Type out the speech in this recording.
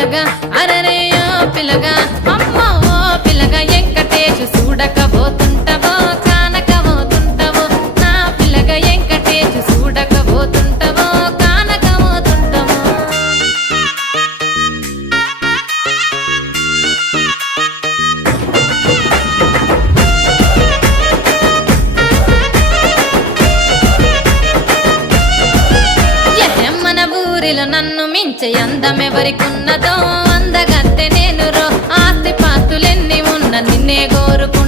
పిలగా అరరేయో పిలగా అమ్మో పిలగా వెంకటేశు చూడకపోతుంటవో కానకపోతుంటవో నా పిలగా వెంకటేశు చూడకపోతుంటవో కానకపోతుంటవో మన ఊరిలో నన్ను మించే అందమెవరికున్నదో అందగత్తె నేను రో ఆస్తి పాస్తులెన్ని ఉన్న నిన్నే కోరుకుంటా